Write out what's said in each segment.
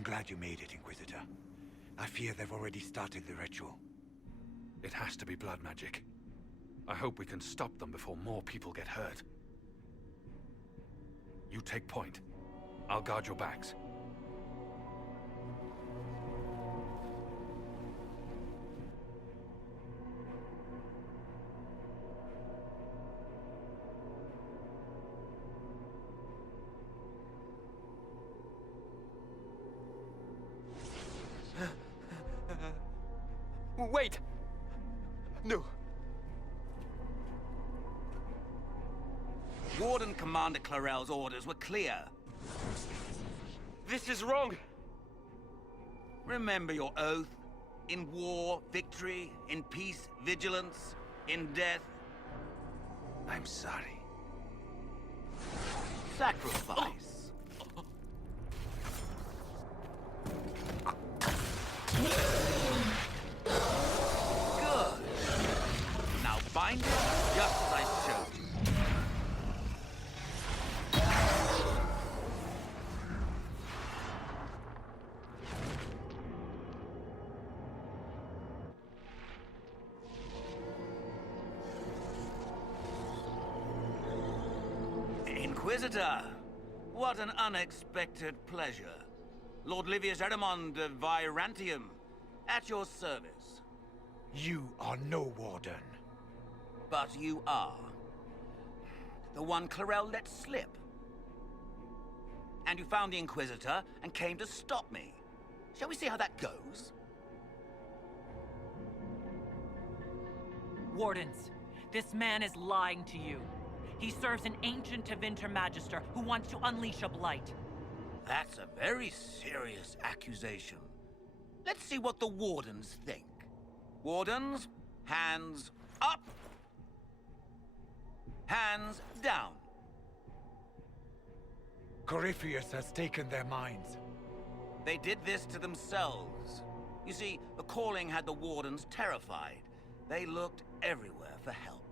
I'm glad you made it, Inquisitor. I fear they've already started the ritual. It has to be blood magic. I hope we can stop them before more people get hurt. You take point. I'll guard your backs. Wait! No. Warden Commander Clarel's orders were clear. This is wrong! Remember your oath. In war, victory. In peace, vigilance. In death, I'm sorry. sacrifice. Good. Now bind it just as I showed you. Inquisitor, what an unexpected pleasure. Lord Livius Erimond of Virantium, at your service. You are no warden. But you are. The one Clarel let slip. And you found the Inquisitor and came to stop me. Shall we see how that goes? Wardens, this man is lying to you. He serves an ancient Tevinter Magister who wants to unleash a blight. That's a very serious accusation. Let's see what the Wardens think. Wardens, hands up. Hands down. Corypheus has taken their minds. They did this to themselves. You see, the calling had the Wardens terrified. They looked everywhere for help.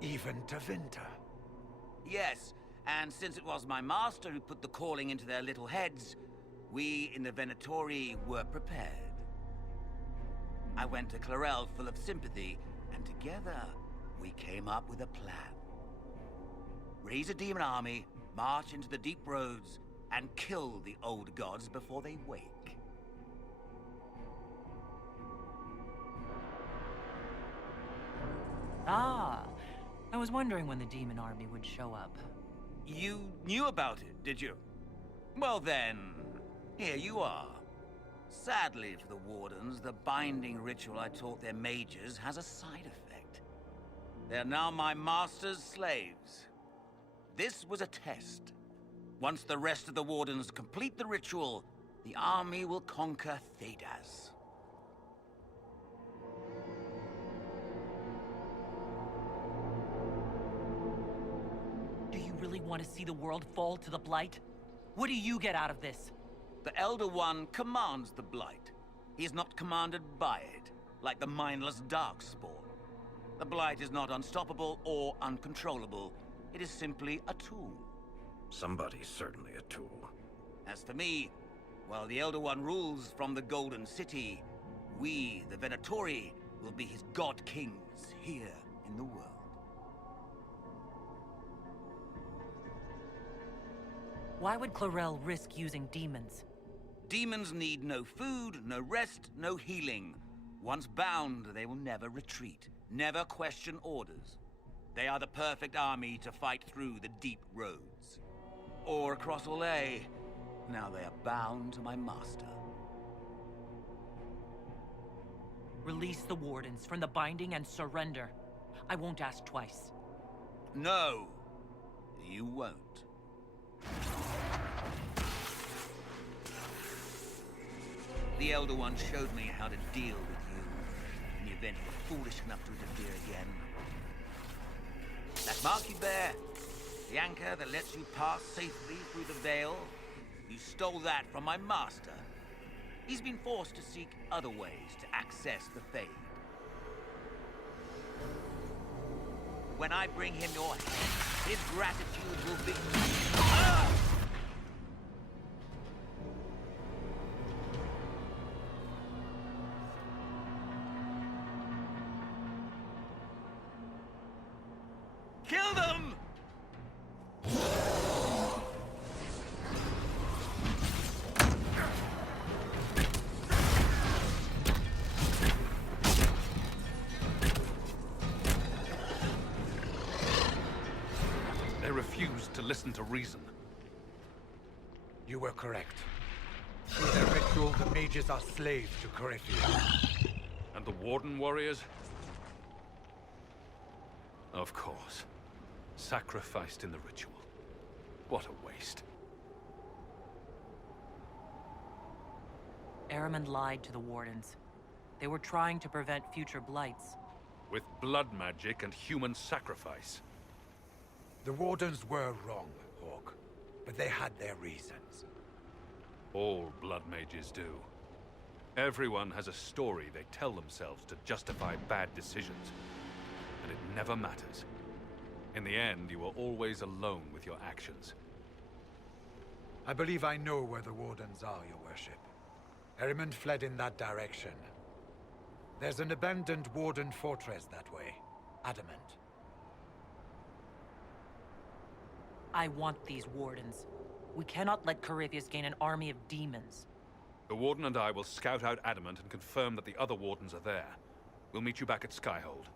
Even Tevinter. Yes, and since it was my master who put the calling into their little heads, we in the Venatori were prepared. I went to Clarel full of sympathy, and together we came up with a plan. Raise a demon army, march into the deep roads, and kill the old gods before they wake. Ah, I was wondering when the demon army would show up. You knew about it, did you? Well then, here you are. Sadly for the Wardens, the binding ritual I taught their mages has a side effect. They're now my master's slaves. This was a test. Once the rest of the Wardens complete the ritual, the army will conquer Thedas. Do you really want to see the world fall to the Blight? What do you get out of this? The Elder One commands the Blight. He is not commanded by it, like the mindless Darkspawn. The Blight is not unstoppable or uncontrollable. It is simply a tool. Somebody's certainly a tool. As for me, while the Elder One rules from the Golden City, we, the Venatori, will be his god kings here in the world. Why would Clarel risk using demons? Demons need no food, no rest, no healing. Once bound, they will never retreat, never question orders. They are the perfect army to fight through the deep roads. Or across Olay. Now they are bound to my master. Release the Wardens from the binding and surrender. I won't ask twice. No, you won't. The Elder One showed me how to deal with you in the event you were foolish enough to interfere again. That mark you bear, the anchor that lets you pass safely through the veil, you stole that from my master. He's been forced to seek other ways to access the Fade. When I bring him your head, his gratitude will be... Ah! listen to reason. You were correct. Through their ritual, the mages are slaves to Corypheus. And the Warden warriors? Of course. Sacrificed in the ritual. What a waste. Ahriman lied to the Wardens. They were trying to prevent future blights. With blood magic and human sacrifice. The Wardens were wrong, Hawk. But they had their reasons. All blood mages do. Everyone has a story they tell themselves to justify bad decisions. And it never matters. In the end, you are always alone with your actions. I believe I know where the Wardens are, Your Worship. Ahriman fled in that direction. There's an abandoned Warden fortress that way. Adamant. I want these Wardens. We cannot let Corypheus gain an army of demons. The Warden and I will scout out Adamant and confirm that the other Wardens are there. We'll meet you back at Skyhold.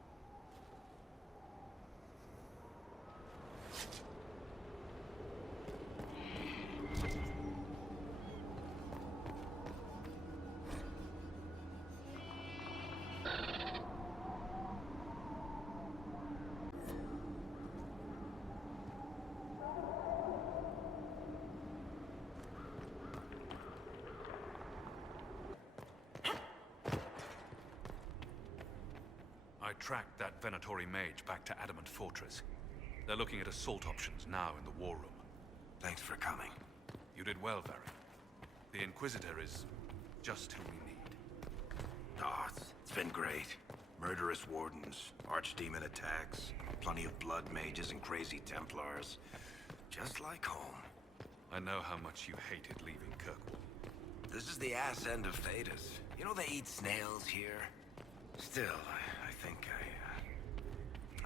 I tracked that Venatori mage back to Adamant Fortress. They're looking at assault options now in the war room. Thanks for coming. You did well, Varric. The Inquisitor is just who we need. Oh, it's been great. Murderous wardens, archdemon attacks, plenty of blood mages and crazy Templars. Just like home. I know how much you hated leaving Kirkwall. This is the ass end of Thedas. You know they eat snails here? Still, I think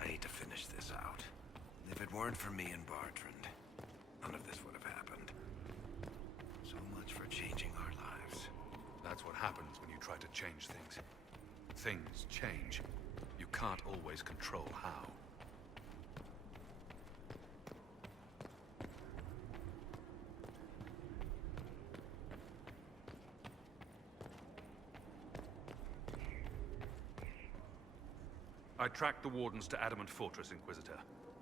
I need to finish this out. If it weren't for me and Bartrand, none of this would have happened. So much for changing our lives. That's what happens when you try to change things. Things change. You can't always control how. I tracked the Wardens to Adamant Fortress, Inquisitor.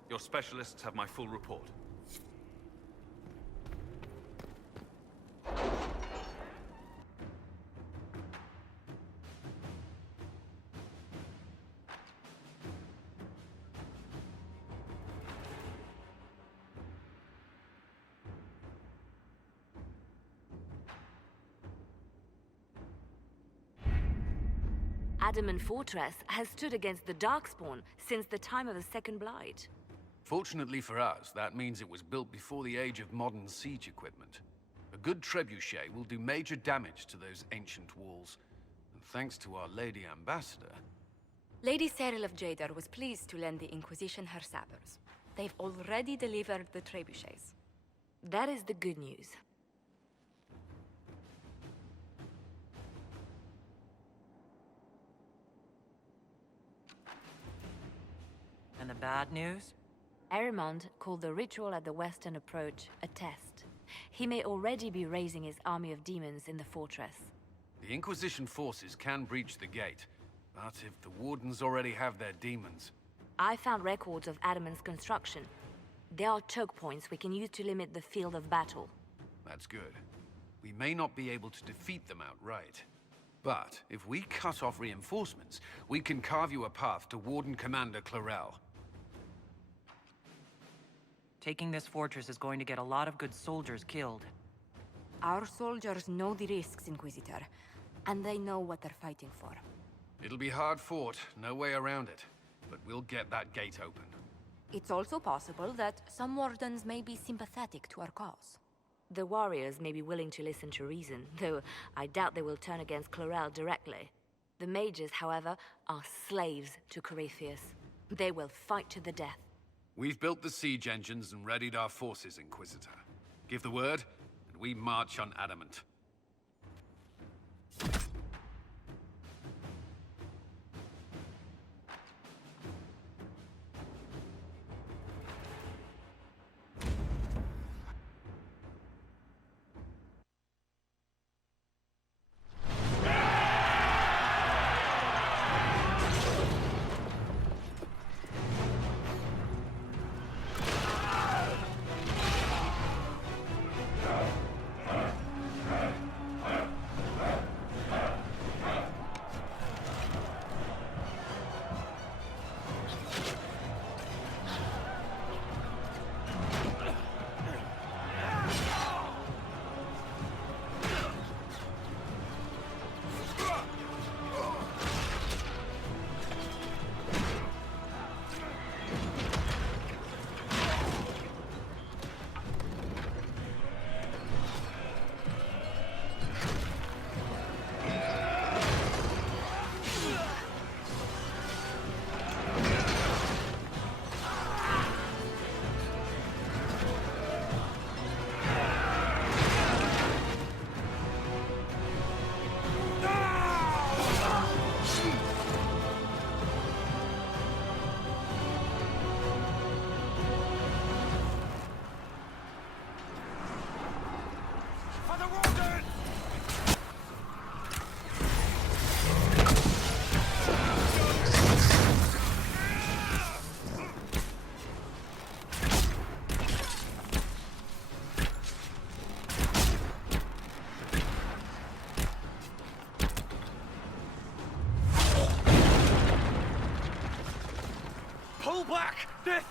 Your specialists have my full report. Adamant Fortress has stood against the Darkspawn since the time of the Second Blight. Fortunately for us, that means it was built before the age of modern siege equipment. A good trebuchet will do major damage to those ancient walls. And thanks to our Lady Ambassador... Lady Cyril of Jadar was pleased to lend the Inquisition her sabers. They've already delivered the trebuchets. That is the good news. And the bad news? Arimond called the ritual at the western approach a test. He may already be raising his army of demons in the fortress. The Inquisition forces can breach the gate, but if the Wardens already have their demons... I found records of Adamant's construction. There are choke points we can use to limit the field of battle. That's good. We may not be able to defeat them outright. But if we cut off reinforcements, we can carve you a path to Warden Commander Clarel. Taking this fortress is going to get a lot of good soldiers killed. Our soldiers know the risks, Inquisitor, and they know what they're fighting for. It'll be hard fought, no way around it. But we'll get that gate open. It's also possible that some Wardens may be sympathetic to our cause. The warriors may be willing to listen to reason, though I doubt they will turn against Clarel directly. The mages, however, are slaves to Corypheus. They will fight to the death. We've built the siege engines and readied our forces, Inquisitor. Give the word, and we march on Adamant.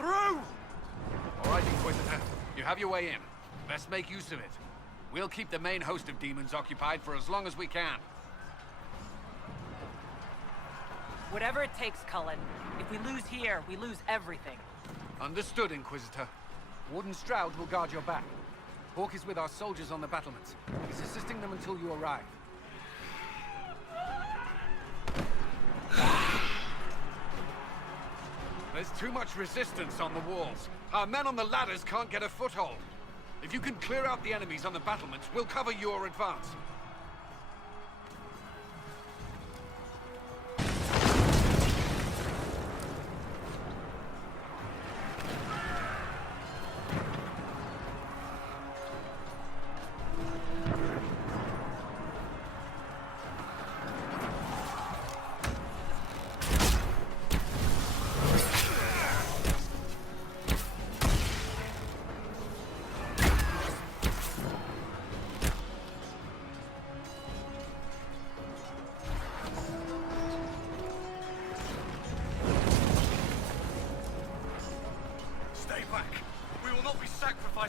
through! All right, Inquisitor. You have your way in. Best make use of it. We'll keep the main host of demons occupied for as long as we can. Whatever it takes, Cullen. If we lose here, we lose everything. Understood, Inquisitor. Warden Stroud will guard your back. Hawk is with our soldiers on the battlements. He's assisting them until you arrive. There's too much resistance on the walls. Our men on the ladders can't get a foothold. If you can clear out the enemies on the battlements, we'll cover your advance.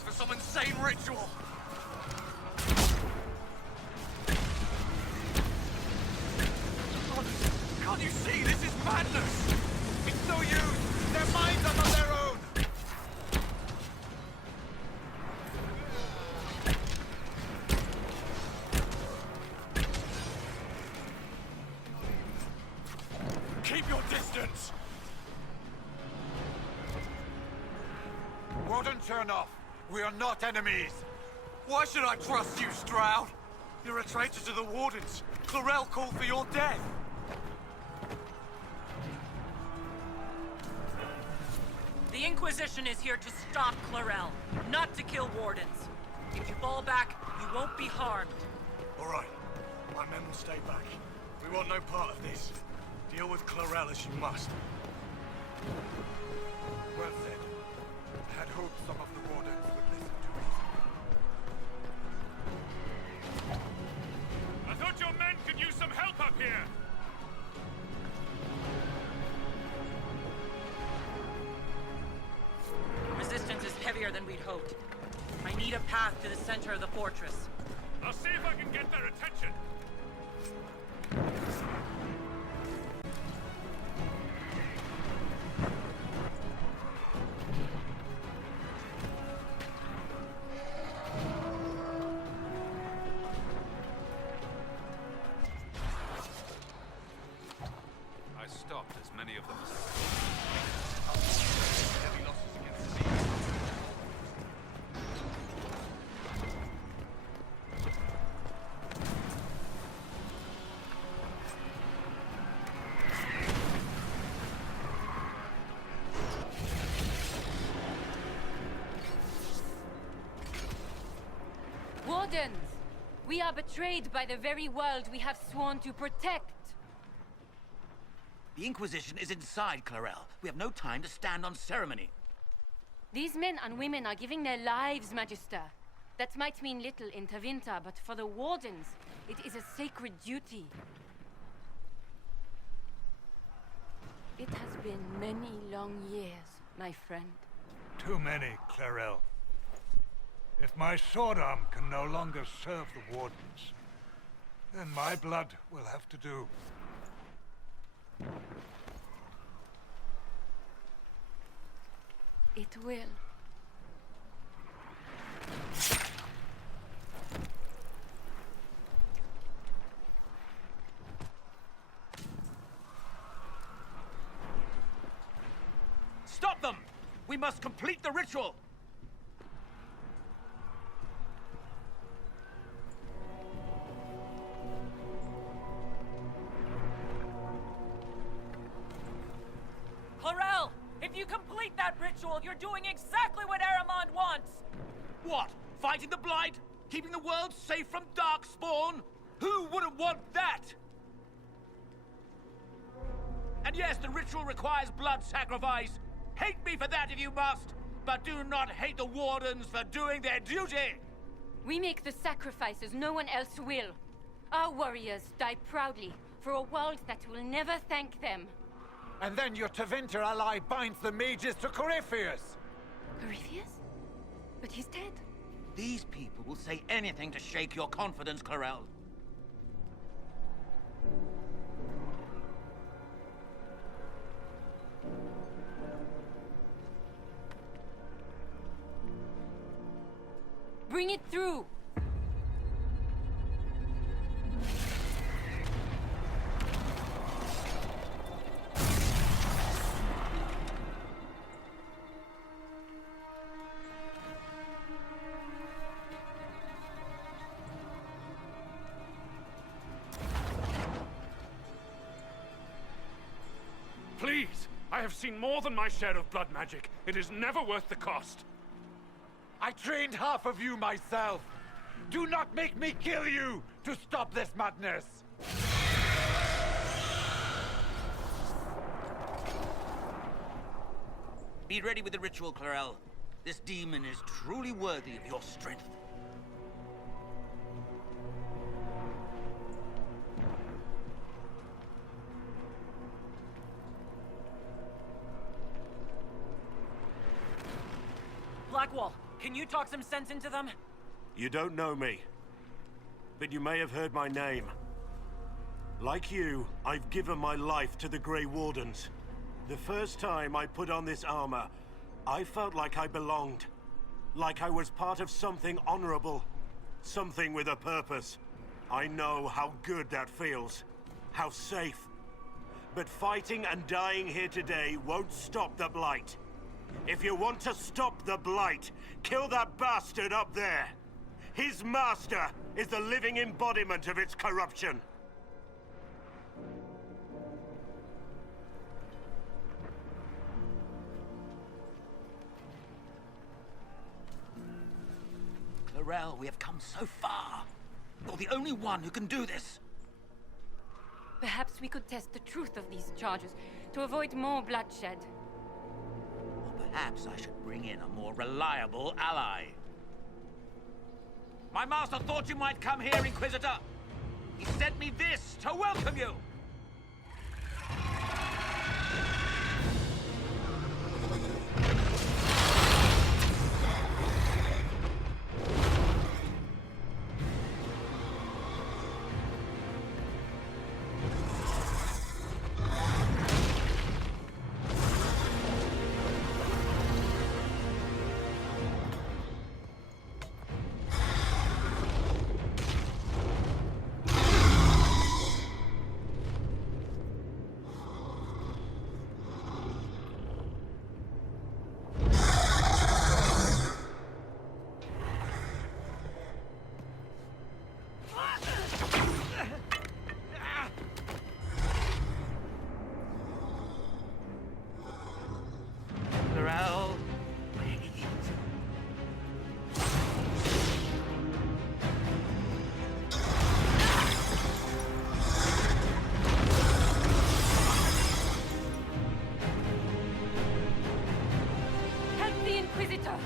For some insane ritual! Can't you see? This is madness! It's no use! Their minds are not their own! Keep your distance! Warden, turn off! We are not enemies! Why should I trust you, Stroud? You're a traitor to the Wardens. Clarel called for your death. The Inquisition is here to stop Clarel, not to kill Wardens. If you fall back, you won't be harmed. All right. My men will stay back. We want no part of this. Deal with Clarel as you must. Well said. I had hoped some of the Wardens would listen to reason. I thought your men could use some help up here! Resistance is heavier than we'd hoped. I need a path to the center of the fortress. I'll see if I can get their attention. I stopped as many of them as I could. Heavy losses against the demons. Wardens! We are betrayed by the very world we have sworn to protect. The Inquisition is inside, Clarel. We have no time to stand on ceremony. These men and women are giving their lives, Magister. That might mean little in Tevinter, but for the Wardens, it is a sacred duty. It has been many long years, my friend. Too many, Clarel. If my sword arm can no longer serve the Wardens, then my blood will have to do. It will. Stop them! We must complete the ritual! Clarel! If you complete that ritual, you're doing exactly what Aramond wants! What? Fighting the Blight? Keeping the world safe from Darkspawn? Who wouldn't want that? And yes, the ritual requires blood sacrifice. Hate me for that if you must, but do not hate the Wardens for doing their duty! We make the sacrifices no one else will. Our warriors die proudly for a world that will never thank them. And then your Tevinter ally binds the mages to Corypheus. Corypheus? But he's dead. These people will say anything to shake your confidence, Clarel. Bring it through! Please! I have seen more than my share of blood magic. It is never worth the cost. I trained half of you myself. Do not make me kill you to stop this madness. Be ready with the ritual, Clarel. This demon is truly worthy of your strength. Blackwall, can you talk some sense into them? You don't know me, but you may have heard my name. Like you, I've given my life to the Grey Wardens. The first time I put on this armor, I felt like I belonged. Like I was part of something honorable. Something with a purpose. I know how good that feels. How safe. But fighting and dying here today won't stop the Blight. If you want to stop the Blight, kill that bastard up there. His master is the living embodiment of its corruption. Clarel, we have come so far. You're the only one who can do this. Perhaps we could test the truth of these charges to avoid more bloodshed. Or perhaps I should bring in a more reliable ally. My master thought you might come here, Inquisitor. He sent me this to welcome you. Clarel, wait. Help the Inquisitor!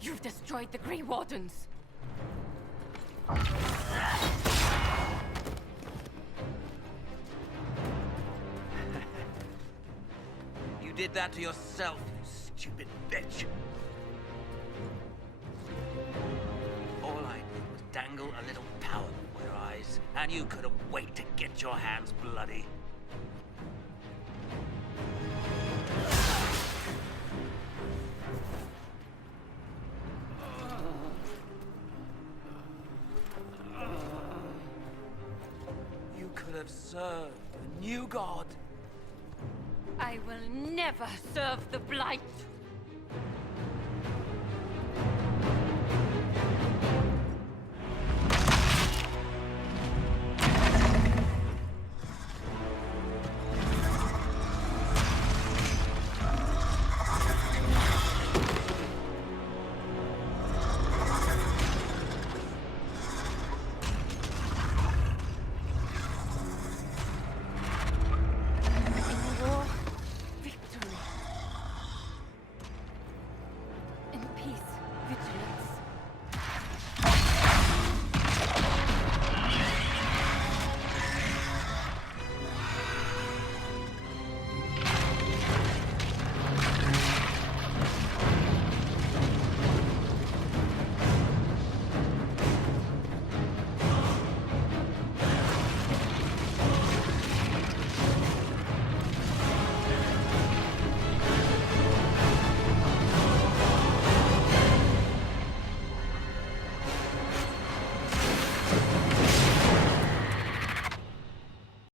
You've destroyed the Grey Wardens. You did that to yourself, you stupid bitch. All I did was dangle a little power before your eyes, and you couldn't wait to get your hands bloody. You could have served a new god. I will never serve the Blight.